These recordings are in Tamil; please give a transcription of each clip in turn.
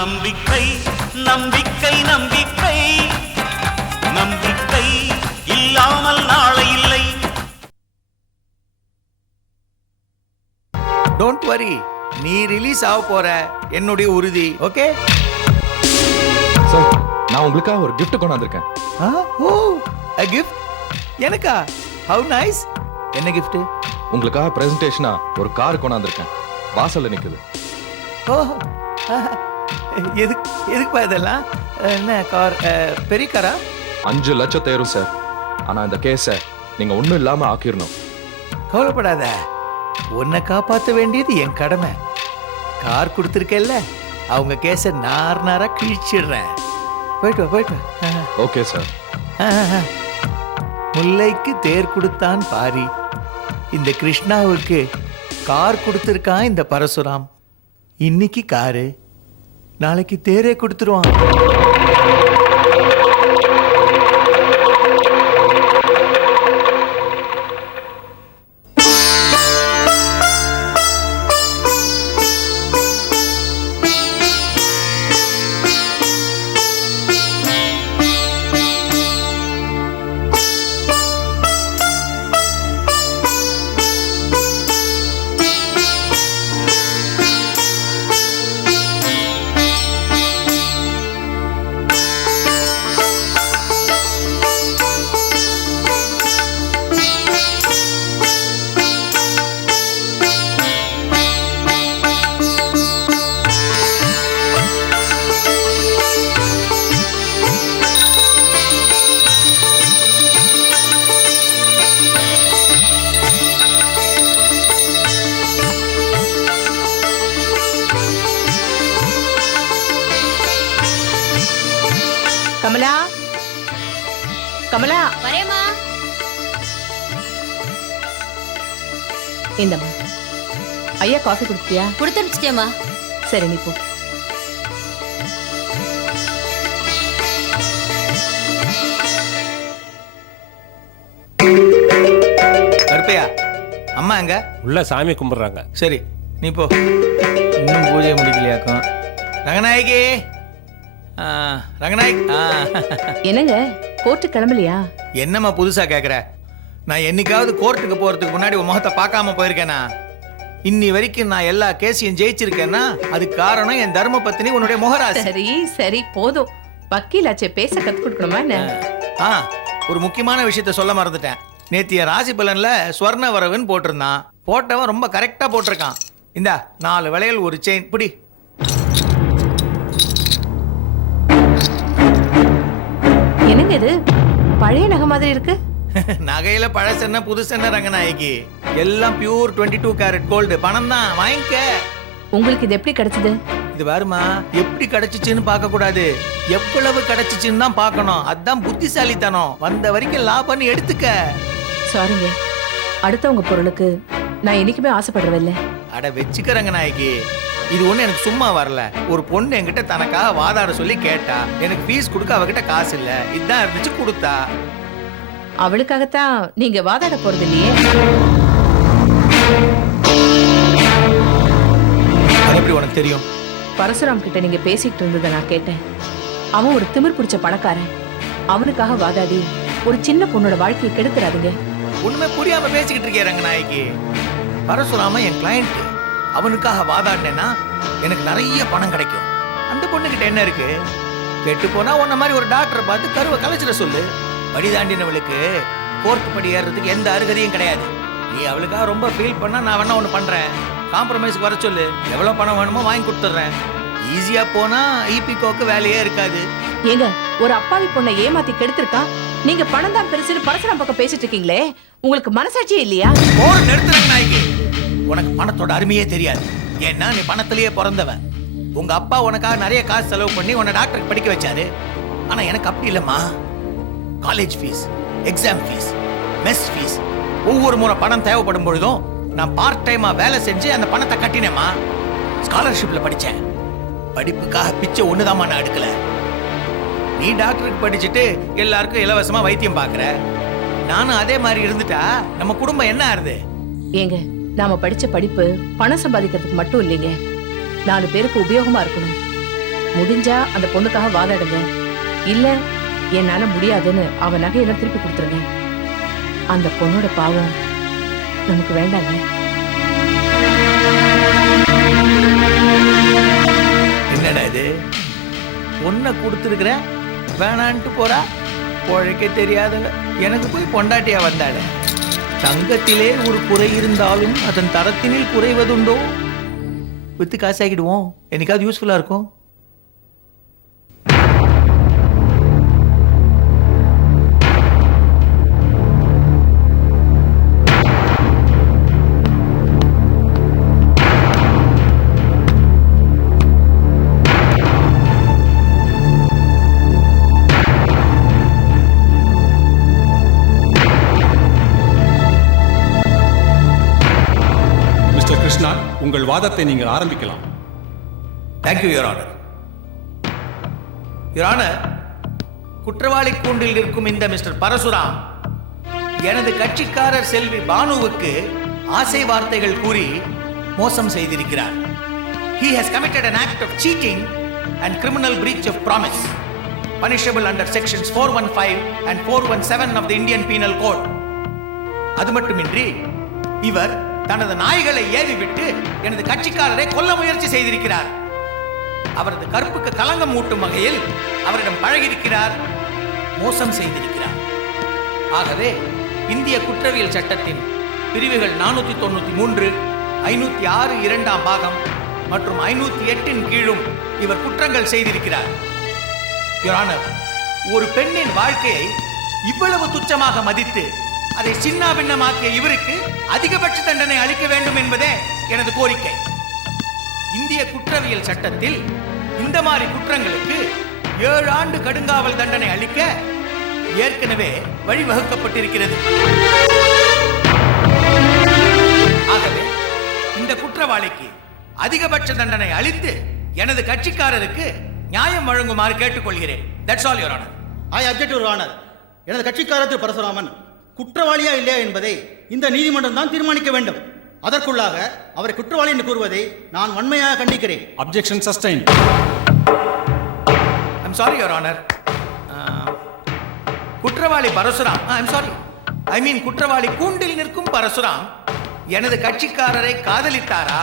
நம்பிக்கை நம்பிக்கை நம்பிக்கை நம்பிக்கை இல்லாமல் நாளை இல்லை. டோன்ட் வரி, நீ ரிலீஸ் ஆக போற, என்னுடைய உறுதி. ஓகே சார், நான் உங்களுக்காக ஒரு gift கொண்டு வந்திருக்கேன். ஓ, a gift எனக்கா? how nice. என்ன gift? உங்களுக்காக பிரசன்டேஷனா ஒரு கார் கொண்டு வந்திருக்கேன். வாசல்ல நிக்குது. ஓ, எதுக்குப்பா இதெல்லாம்? என்ன கார்? பெரிய காரா? 5 லட்சம் தேரும் சார். ஆனா இந்த கேஸை நீங்க ஒண்ணும் இல்லாம ஆக்கிரணும். கவலைப்படாத, உன்னை காப்பாற்ற வேண்டியது என் கடமை. கார் கொடுத்துருக்கேல்ல, அவங்க கேஸை நார் நாரா கிழிச்சிடுறேன். போயிட்டு வா, போயிட்டு வா. Okay sir. முல்லைக்கு தேர் கொடுத்தான் பாரி, இந்த கிருஷ்ணாவுக்கு கார் கொடுத்துருக்கான் இந்த பரசுராம். இன்னைக்கு காரு, நாளைக்கு தேரே கொடுத்துருவான். கமலா, கமலா, வரேம்மா. இந்தம்மா. ஐயா காஃபி குடிச்சியா? கொடுத்து அனுப்பிச்சிட்டேம்மா. சரி, நீ போ. கருப்பையா, அம்மா எங்க? உள்ள சாமி கும்பிடுறாங்க. சரி, நீ போ. இன்னும் பூஜை முடிக்கலையாக்கும். ரங்கநாயகி, ரங்கநாயக். என்னங்க, கோர்ட்டு கிளம்பலையா? என்னம்மா புதுசா கேக்குற? நான் என்னைக்காவது கோர்ட்டுக்கு போறதுக்கு முன்னாடி உன் முகத்தை பார்க்காம போயிருக்கேனா? இன்னி வரைக்கும் நான் எல்லா கேஸையும் ஜெயிச்சிருக்கேன்னா அதுக்கு காரணம் என் தர்ம பத்தினி உன்னுடைய முகராசி. சரி சரி, போதும். வக்கீலாச்சே, பேச கத்து கொடுக்கணுமா என்ன? ஒரு முக்கியமான விஷயத்த சொல்ல மறந்துட்டேன். நேத்திய ராசி பலன்ல ஸ்வர்ண வரவுன்னு போட்டிருந்தான். போட்டவன் ரொம்ப கரெக்டா போட்டிருக்கான். இந்தா 4 வளையல், ஒரு செயின், பிடி. என்னங்க இது, பழைய நகை மாதிரி இருக்கு? நகையில பழசென்ன புதுசென்ன ரங்கநாயகி, எல்லாம் பியூர் 22 கேரட் கோல்டு. பணம் தான், வாங்கிக்க. உங்களுக்கு இது எப்படி கிடைச்சது? இது பாருமா, எப்படி கிடைச்சிச்சுன்னு பார்க்க கூடாது, எவ்வளவு கிடைச்சிச்சுன்னு தான் பார்க்கணும். அதான் புத்திசாலித்தனம். வந்த வரைக்கும் லாபம்னு எடுத்துக்க. சாரிங்க, அடுத்தவங்க பொருளுக்கு நான் என்னைக்குமே ஆசைப்படுறதில்ல. அட வச்சுக்க ரங்கநாயகி, இது ஒண்ணு எனக்கு சும்மா வரல. ஒரு பொண்ணு என்கிட்ட தனக்காக வாதாட சொல்லி கேட்டா, எனக்கு ஃபீஸ் கொடுக்க அவகிட்ட காசு இல்ல, இதான் இருந்துச்சு, கொடுத்தா. அவளுக்காகத்தான் நீங்க வாதாட போறது இல்லையே? அது எப்படி உனக்கு தெரியும்? பரசுராம் கிட்ட நீங்க பேசிட்டு இருந்ததை நான் கேட்டேன். அவன் ஒரு திமிர் பிடிச்ச பணக்காரன். அவனுக்காக வாதாடி ஒரு சின்ன பொண்ணோட வாழ்க்கையை கெடுத்துறாதுங்க. ஒண்ணுமே புரியாம பேசிக்கிட்டு இருக்கே ரங்கநாயகி. பரசுராம என் கிளையண்ட். அவனுக்காக வாதாடினேன்னா எனக்கு நிறைய பணம் கிடைக்கும். அந்த பொண்ணுகிட்ட என்ன இருக்கு? கெட்டு போனா உன்ன மாதிரி ஒரு டாக்டரை பார்த்து கருவை கலைச்சிட சொல்லு. படி தாண்டினவளுக்கு கோர்ட்டு படி ஏறதுக்கு எந்த அருகதையும் கிடையாது. நீ அவளுக்காக ரொம்ப ஃபீல் பண்ணா நான் வேணா ஒண்ணு பண்றேன், காம்ப்ரமைஸ்க்கு வர சொல்லு. எவ்வளவு பணம் வேணுமோ வாங்கி கொடுத்துட்றேன். ஈஸியா போனா இபிகோக்கு வேலையே இருக்காது. ஏங்க, ஒரு அப்பாவி பொண்ணை ஏமாத்தி கெடுத்திருக்கா, நீங்க பணம் தான் பெருசுன்னு பரசுராம் பக்கம் பேசிட்டு இருக்கீங்களே, உங்களுக்கு மனசாட்சியே இல்லையா? போர் நிறுத்துறேன் நாய்க்கு. உனக்கு பணத்தோட அருமையே தெரியாது. ஏன்னா நீ பணத்திலேயே பிறந்தவன். உங்க அப்பா உனக்காக நிறைய காசு செலவு பண்ணி உன்னை டாக்டருக்கு படிக்க வச்சாரு. ஆனா எனக்கு அப்படி இல்லம்மா. College fees, exam fees, mess fees, ஒவ்வொரு முறை பணம் தேவைப்படும் பொழுதும் நான் பார்ட் டைமா வேலை செஞ்சு அந்த பணத்தை கட்டினேம்மா. ஸ்காலர்ஷிப்ல படிச்சேன். படிப்புக்காக பிச்சை ஒண்ணுதாம்மா நான் எடுக்கல. நீ டாக்டருக்கு படிச்சுட்டு எல்லாருக்கும் இலவசமா வைத்தியம் பாக்குற. நானும் அதே மாதிரி இருந்துட்டா நம்ம குடும்பம் என்ன ஆறுது? ஏங்க, நாம படிச்ச படிப்பு பணம் சம்பாதிக்கிறதுக்கு மட்டும் இல்லைங்க, 4 பேருக்கு உபயோகமா இருக்கணும். முடிஞ்சா அந்த பொண்ணுக்காக வாதாடுங்க, இல்ல என்னால முடியாதுன்னு அவ நகையெல்லாம் திருப்பி கொடுத்துருங்க. அந்த பொண்ணோட பாவம் நமக்கு வேண்டாங்க. என்னடா இது, பொண்ணை கொடுத்துருக்குற வேணான்ட்டு போறா. பொழைக்க தெரியாதவ எனக்கு போய் பொண்டாட்டியா வந்தாளே. தங்கத்திலே ஒரு குறை இருந்தாலும் அதன் தரத்தினில் குறைவதுண்டோ? வித்து காசாக்கிடுவோம், என்னைக்காவது யூஸ்ஃபுல்லா இருக்கும். மிஸ்டர் கிருஷ்ணா, உங்கள் வாதத்தை நீங்கள் ஆரம்பிக்கலாம். Thank you your honour. Your honour, குற்றவாளி கூண்டில் இருக்கும் இந்த மிஸ்டர் பரசுராம் எனது கட்சிக்காரர் செல்வி பானுவுக்கு ஆசை வார்த்தைகள் கூறி மோசம் செய்திருக்கிறார். He has committed an act of cheating and criminal breach of promise, punishable under sections 415 and 417 of the Indian Penal Code. அது மட்டுமின்றி இவர் தனது நாய்களை ஏவி விட்டு எனது கட்சிக்காரரை கொல்ல முயற்சி செய்திருக்கிறார். அவரது கற்புக்கு களங்கம் ஊட்டும் வகையில் அவரிடம் பழகியிருக்கிறார், மோசம் செய்திருக்கிறார். ஆகவே இந்திய குற்றவியல் சட்டத்தின் பிரிவுகள் 493, 506 இரண்டாம் பாகம் மற்றும் 508 கீழும் இவர் குற்றங்கள் செய்திருக்கிறார். யுவர் ஆனர், ஒரு பெண்ணின் வாழ்க்கையை இவ்வளவு துச்சமாக மதித்து அதை சின்ன பின்னமாக்கிய இவருக்கு அதிகபட்ச தண்டனை அளிக்க வேண்டும் என்பதே எனது கோரிக்கை. இந்திய குற்றவியல் சட்டத்தில் இந்த மாதிரி குற்றங்களுக்கு 7 ஆண்டு கடுங்காவல் தண்டனை அளிக்க ஏற்கனவே வழிவகுக்கப்பட்டிருக்கிறது. ஆகவே இந்த குற்றவாளிக்கு அதிகபட்ச தண்டனை அளித்து எனது கட்சிக்காரருக்கு நியாயம் வழங்குமாறு கேட்டுக்கொள்கிறேன். That's all, Your Honor. I object, Your Honor. எனது கட்சிக்காரர் திரு பரசுராமன் குற்றவாளியா இல்லையா என்பதை இந்த நீதிமன்றம் தான் தீர்மானிக்க வேண்டும். அதற்குள்ளாக அவரை குற்றவாளி என்று கூறுவதை நான் வன்மையாக கண்டிக்கிறேன். Objection sustain. I'm sorry, Your Honor. குற்றவாளி பரசுராம், குற்றவாளி கூண்டில் நிற்கும் பரசுராம் எனது கட்சிக்காரரை காதலித்தாரா,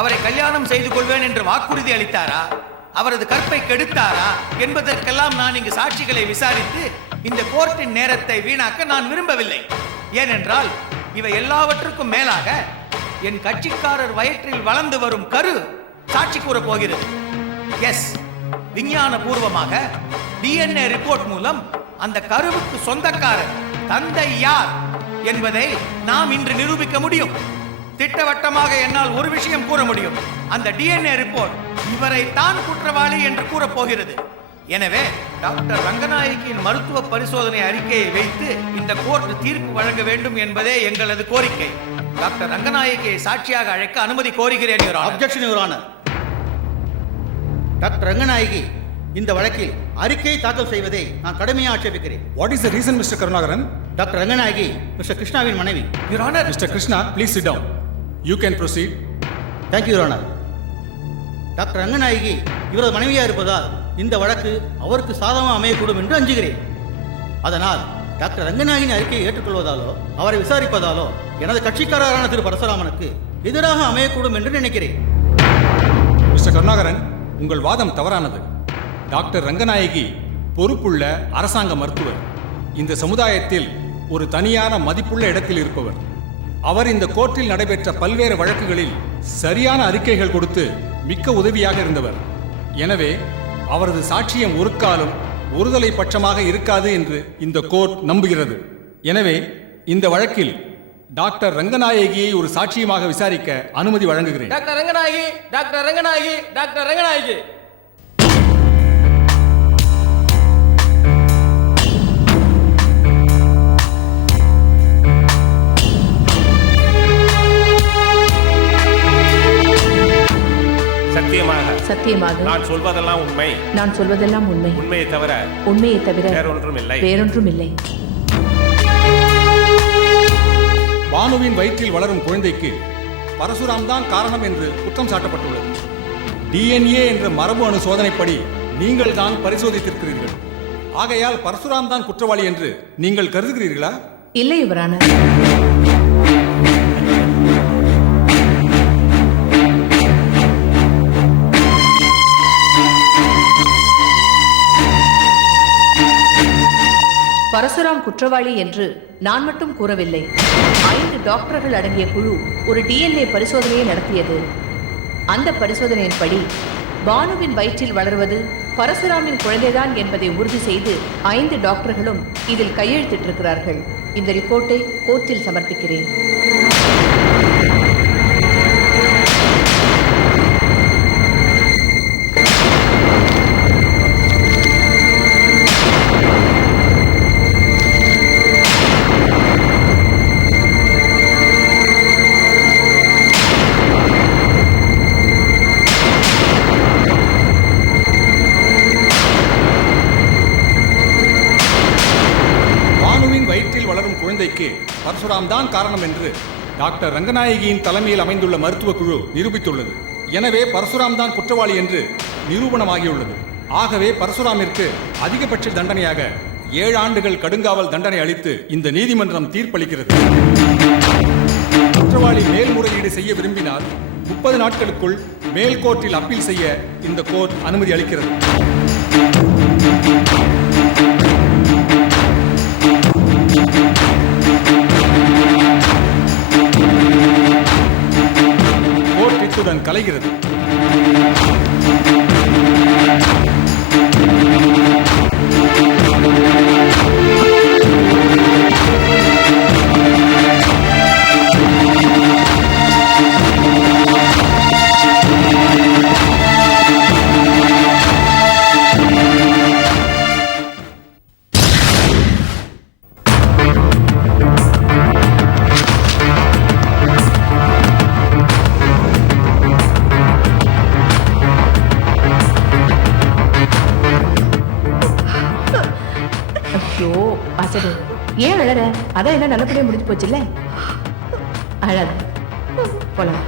அவரை கல்யாணம் செய்து கொள்வேன் என்று வாக்குறுதி அளித்தாரா, அவரது கற்பை கெடுத்தாரா என்பதற்கெல்லாம் நான் இங்கு சாட்சிகளை விசாரித்து இந்த கோர்ட்டின் நேரத்தை வீணாக்க நான் விரும்பவில்லை. ஏனென்றால் இவை எல்லாவற்றுக்கும் மேலாக என் கட்சிக்காரர் வயிற்றில் வளர்ந்து வரும் கரு சாட்சி கூற போகிறது. எஸ், விஞ்ஞான பூர்வமாக DNA ரிப்போர்ட் மூலம் அந்த கருவுக்கு சொந்தக்காரர் தந்தை யார் என்பதை நாம் இன்று நிரூபிக்க முடியும். திட்டவட்டமாக என்னால் ஒரு விஷயம் கூற முடியும், அந்த DNA ரிப்போர்ட் இவரை தான் குற்றவாளி என்று கூறப் போகிறது. எனவே டாக்டர் ரங்கநாயகியின் மருத்துவ பரிசோதனை அறிக்கையை வைத்து இந்த கோர்ட் தீர்ப்பு வழங்க வேண்டும் என்பதே எங்களது கோரிக்கை. டாக்டர் ரங்கநாயகியை சாட்சியாக அழைக்க அனுமதி கோருகிறேன். Objection, your honour. Doctor Ranganayaki இந்த வழக்கில் அறிக்கையை தாக்கல் செய்வதை நான் கடுமையாக ஆட்சேபிக்கிறேன். What is the reason mister Karunakaran? Doctor Ranganayaki mister கிருஷ்ணாவின் மனைவி. Your honour. Mister Krishna, please sit down. You can proceed. Thank you, your honour. Doctor Ranganayaki இவரது மனைவியாக இருப்பதால் இந்த வழக்கு அவருக்கு சாதகமாக அமையக்கூடும் என்று அஞ்சுகிறேன். அதனால் டாக்டர் ரங்கநாயகின் அறிக்கையை ஏற்றுக்கொள்வதாலோ அவரை விசாரிப்பதாலோ எனது கட்சிக்காரரான திரு பரசுராமனுக்கு எதிராக அமையக்கூடும் என்று நினைக்கிறேன். மிஸ்டர் கருணாகரன், உங்கள் வாதம் தவறானது. டாக்டர் ரங்கநாயகி பொறுப்புள்ள அரசாங்க மருத்துவர், இந்த சமுதாயத்தில் ஒரு தனியான மதிப்புள்ள இடத்தில் இருப்பவர். அவர் இந்த கோர்ட்டில் நடைபெற்ற பல்வேறு வழக்குகளில் சரியான அறிக்கைகள் கொடுத்து மிக்க உதவியாக இருந்தவர். எனவே அவரது சாட்சியம் ஒரு காலம் ஒருதலை பட்சமாக இருக்காது என்று இந்த கோர்ட் நம்புகிறது. எனவே இந்த வழக்கில் டாக்டர் ரங்கநாயகியை ஒரு சாட்சியமாக விசாரிக்க அனுமதி வழங்குகிறேன். Doctor Ranganayaki, doctor Ranganayaki, doctor Ranganayaki. சத்தியமாக நான் சொல்வதெல்லாம் உண்மை. நான் சொல்வதெல்லாம் உண்மை. உண்மையை தவிர வேறொன்றும் இல்லை. பானுவின் வயிற்றில் வளரும் குழந்தைக்கு பரசுராம் தான் காரணம் என்று குற்றம் சாட்டப்பட்டுள்ளது. டிஎன்ஏ என்ற மரபு அணு சோதனைப்படி நீங்கள் தான் பரிசோதித்திருக்கிறீர்கள். ஆகையால் பரசுராம் தான் குற்றவாளி என்று நீங்கள் கருதுகிறீர்களா? இல்லை யுவரான. பரசுராம் குற்றவாளி என்று நான் மட்டும் கூறவில்லை. 5 டாக்டர்கள் அடங்கிய குழு ஒரு டிஎன்ஏ பரிசோதனையை நடத்தியது. அந்த பரிசோதனையின்படி பானுவின் வயிற்றில் வளர்வது பரசுராமின் குழந்தைதான் என்பதை உறுதி செய்து 5 டாக்டர்களும் இதில் கையெழுத்திட்டிருக்கிறார்கள். இந்த ரிப்போர்ட்டை கோர்ட்டில் சமர்ப்பிக்கிறேன். வளரும் குழந்தைக்கு பரசுராம் தான் காரணம் என்று டாக்டர் ரங்கநாயகியின் தலைமையில் அமைந்துள்ள மருத்துவ குழு நிரூபித்துள்ளது. எனவே பரசுராம் தான் குற்றவாளி என்று நிரூபணமாகியுள்ளது. ஆகவே பரசுராமிற்கு அதிகபட்ச தண்டனையாக 7 ஆண்டுகள் கடுங்காவல் தண்டனை அளித்து இந்த நீதிமன்றம் தீர்ப்பளிக்கிறது. குற்றவாளி மேல்முறையீடு செய்ய விரும்பினால் 30 நாட்களுக்குள் மேல் கோர்ட்டில் அப்பீல் செய்ய இந்த கோர்ட் அனுமதி அளிக்கிறது. கோர்ட் இத்துடன் கலைகிறது. ஏன் அழற? அதான் என்ன நல்லபடியா முடிஞ்சு போச்சுல்ல. அழாத, போலாம்.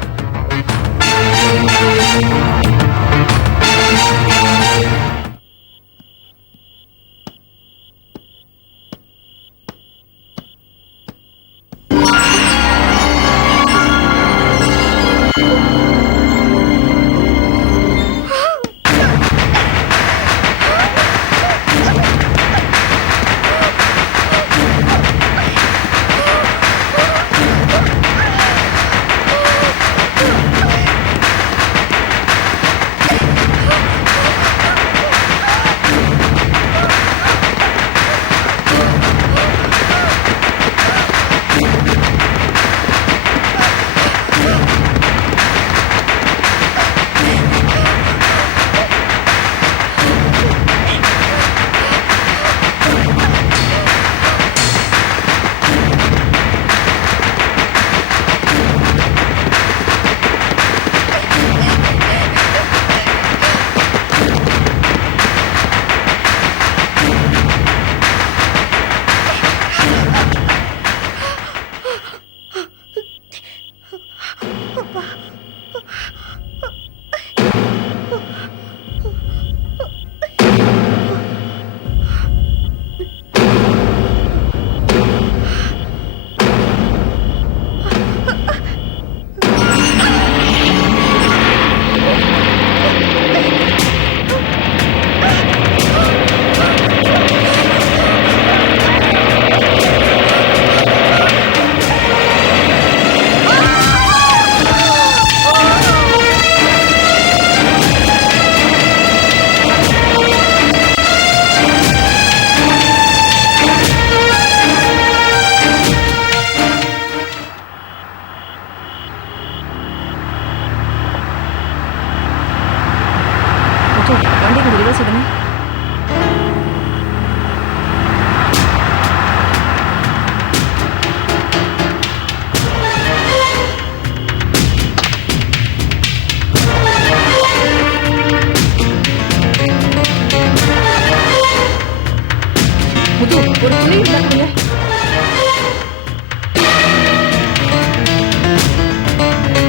ஒரு துணி இருந்தா கொடுங்க.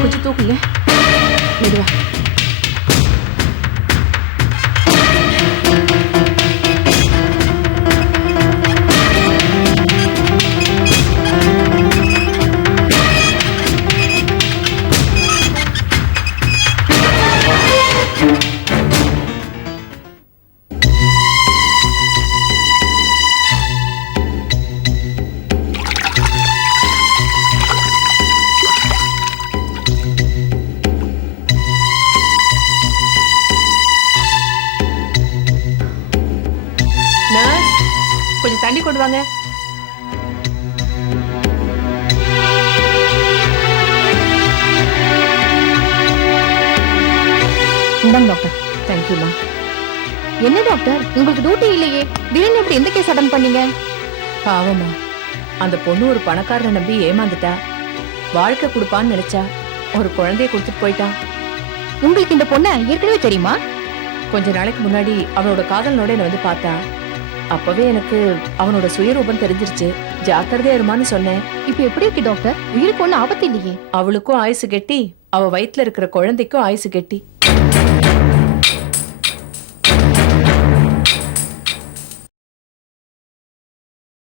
கொஞ்சம் தூக்குங்க. மெதுவா. கொண்டு வாங்க. இந்தாங்க டாக்டர். தேங்க்யூமா. என்ன டாக்டர், உங்களுக்கு டியூட்டி இல்லையே, திடீர்னு எப்படி எந்த கேஸ் அட்டன் பண்ணீங்க? பாவமா, அந்த பொண்ணு ஒரு பணக்காரனை நம்பி ஏமாந்துட்டா. வாழ்க்கை கொடுப்பான்னு நினைச்சா ஒரு குழந்தைய கொடுத்துட்டு போயிட்டான். உங்களுக்கு இந்த பொண்ணை ஏற்கனவே தெரியுமா? கொஞ்ச நாளைக்கு முன்னாடி அவனோட காதலனோட என்னை வந்து பார்த்தா. அப்பவே எனக்கு அவனோட சுயரூபம் தெரிஞ்சிருச்சு. ஜாக்கிரதையா இருமான்னு சொன்னேன். இப்ப எப்படி இருக்கு டாக்டர்? உயிருக்கு ஒண்ணு ஆபத்து இல்லையே? அவளுக்கும் ஆயுசு கெட்டி, அவ வயித்துல இருக்கிற குழந்தைக்கும் ஆயுசு கெட்டி.